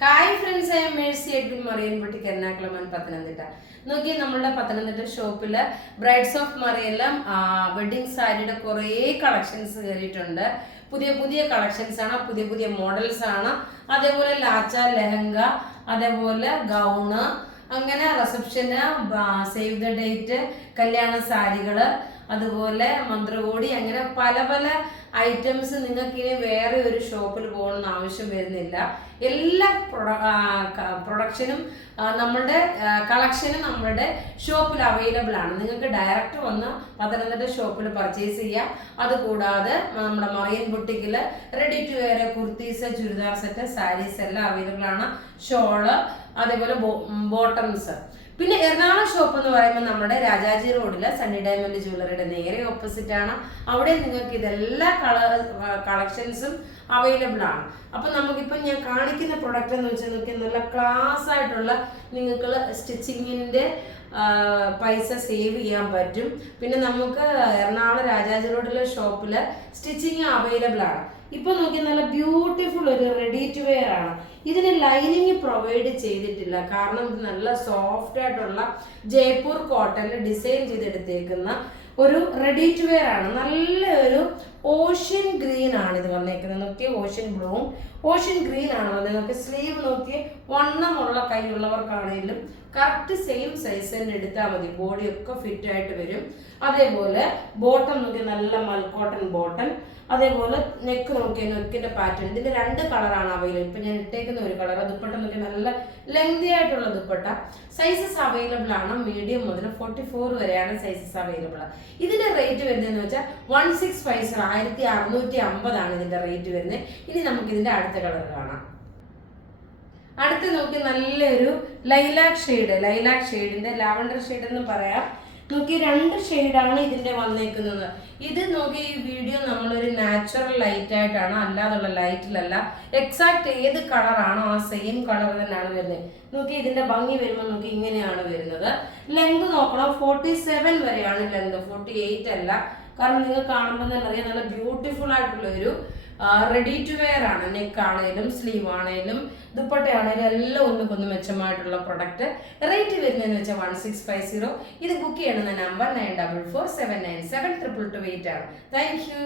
Hi friends, I am Mercy Edwin Marian boutique Ernakulam Pathanamthitta. നോക്കി, നമ്മളുടെ പത്തനംതിട്ട ഷോപ്പില് ബ്രൈഡ്സ് ഓഫ് മറിയെല്ലാം വെഡിങ് സാരിയുടെ കുറേ കളക്ഷൻസ് കയറിയിട്ടുണ്ട്. പുതിയ പുതിയ കളക്ഷൻസ് ആണ്, പുതിയ പുതിയ മോഡൽസ് ആണ്. അതേപോലെ ലാച്ച, ലെഹങ്ക, അതേപോലെ ഗൗണ്, അങ്ങനെ റിസപ്ഷന്, സേവ് ദ ഡേറ്റ്, കല്യാണ സാരികള്, അതുപോലെ മന്ത്രകോടി, അങ്ങനെ പല പല ഐറ്റംസ് നിങ്ങൾക്ക് ഇനി വേറെ ഒരു ഷോപ്പിൽ പോകണമെന്ന് ആവശ്യം വരുന്നില്ല. എല്ലാ പ്രൊഡക്ഷനും നമ്മളുടെ കളക്ഷനും നമ്മളുടെ ഷോപ്പിൽ അവൈലബിൾ ആണ്. നിങ്ങൾക്ക് ഡയറക്റ്റ് വന്ന് പത്തനംതിട്ട ഷോപ്പിൽ പർച്ചേസ് ചെയ്യാം. അതുകൂടാതെ നമ്മുടെ മറിയൻ ബുട്ടിക്കിൽ ready to wear kurtis, churidar set, saris എല്ലാം അവൈലബിൾ ആണ്. ഷോള്, അതേപോലെ ബോട്ടംസ്. പിന്നെ എറണാകുളം ഷോപ്പ് എന്ന് പറയുമ്പോൾ നമ്മുടെ രാജാജി റോഡില് സണ്ണി ഡയമണ്ട് ജ്വല്ലറിയുടെ നേരെ ഓപ്പോസിറ്റ് ആണ്. അവിടെ നിങ്ങൾക്ക് ഇതെല്ലാ കളക്ഷൻസും അവൈലബിൾ ആണ്. അപ്പൊ നമുക്കിപ്പോൾ ഞാൻ കാണിക്കുന്ന പ്രൊഡക്റ്റ് എന്ന് വെച്ചാൽ നോക്കി, നല്ല ക്ലാസ് ആയിട്ടുള്ള നിങ്ങൾക്ക് സ്റ്റിച്ചിങ്ങിന്റെ പൈസ സേവ് ചെയ്യാൻ പറ്റും. പിന്നെ നമുക്ക് എറണാകുളം രാജാജി റോഡിലെ ഷോപ്പില് സ്റ്റിച്ചിങ് അവൈലബിൾ ആണ്. ഇപ്പൊ നോക്കി, നല്ല ബ്യൂട്ടിഫുൾ ഒരു റെഡി ടു വെയർ ആണ്. ഇതിന് ലൈനിങ് പ്രൊവൈഡ് ചെയ്തിട്ടില്ല, കാരണം ഇത് നല്ല സോഫ്റ്റ് ആയിട്ടുള്ള ജയ്പൂർ കോട്ടണിൽ ഡിസൈൻ ചെയ്തെടുത്തേക്കുന്ന ഒരു റെഡി ടു വെയർ ആണ്. നല്ലൊരു ഓഷ്യൻ ഗ്രീൻ ആണ് ഇത് വന്നേക്കുന്നത്. നോക്കിയേ, ഓഷ്യൻ ബ്ലൂവും ഓഷ്യൻ ഗ്രീൻ ആണ് വന്നത്. നോക്കി, സ്ലീവ് നോക്കിയേ, വണ്ണമുള്ള കൈയുള്ളവർക്കാണെങ്കിലും കറക്റ്റ് സെയിം സൈസ് തന്നെ എടുത്താൽ മതി. ബോഡിയൊക്കെ ഫിറ്റ് ആയിട്ട് വരും. അതേപോലെ ബോട്ടം നോക്കി, നല്ല മൽക്കോട്ടൺ ബോട്ടം. അതേപോലെ നെക്ക് നോക്കിയാൽ നെക്കിന്റെ പാറ്റേൺ, ഇതിന്റെ രണ്ട് കളറാണ് അവൈലബിൾ. ഇപ്പൊ ഞാൻ ഇട്ടേക്കുന്ന ഒരു കളർ. ദുപ്പട്ട നോക്കി, നല്ല ലെങ്തി ആയിട്ടുള്ള ദുപ്പട്ട. സൈസസ് അവൈലബിൾ ആണ്. മീഡിയം മുതൽ 44 വരെയാണ് സൈസസ് അവൈലബിൾ. ഇതിന്റെ റേറ്റ് വരുന്നതെന്ന് വെച്ചാൽ 1650, 1650 ആണ് ഇതിന്റെ റേറ്റ് വരുന്നത്. ഇനി നമുക്ക് ഇതിന്റെ അടുത്ത കളർ കാണാം. അടുത്ത് നോക്കി, നല്ലൊരു ലൈലാക് ഷെയ്ഡിന്റെ ലാവണ്ടർ ഷെയ്ഡ് എന്ന് പറയാം. നോക്കി, 2 ഷെയ്ഡാണ് ഇതിന്റെ വന്നേക്കുന്നത്. ഇത് നോക്കി, ഈ വീഡിയോ നമ്മളൊരു നാച്ചുറൽ ലൈറ്റ് ആയിട്ടാണ്, അല്ലാതുള്ള ലൈറ്റിലല്ല. എക്സാക്ട് ഏത് കളറാണോ ആ സെയിം കളർ തന്നെയാണ് വരുന്നത്. നോക്കി, ഇതിന്റെ ഭംഗി വരുമ്പോൾ നോക്കി, ഇങ്ങനെയാണ് വരുന്നത്. ലെങ്ത് നോക്കണം, 47 വരെയാണ് ലെങ്ത്, 48 അല്ല. കാരണം നിങ്ങൾ കാണുമ്പോൾ തന്നെ അറിയാം, നല്ല ബ്യൂട്ടിഫുൾ ആയിട്ടുള്ള ഒരു റെഡി ടു വെയർ ആണ്. നെക്ക് ആണേലും സ്ലീവ് ആണേലും ദുപ്പട്ട ആണേലും എല്ലാം ഒന്നുകൊന്ന് മെച്ചമായിട്ടുള്ള പ്രൊഡക്റ്റ്. റേറ്റ് വരുന്നതെന്ന് വെച്ചാൽ 1650. ഇത് ബുക്ക് ചെയ്യണമെന്ന നമ്പർ 9447972228 ആണ്. Thank you.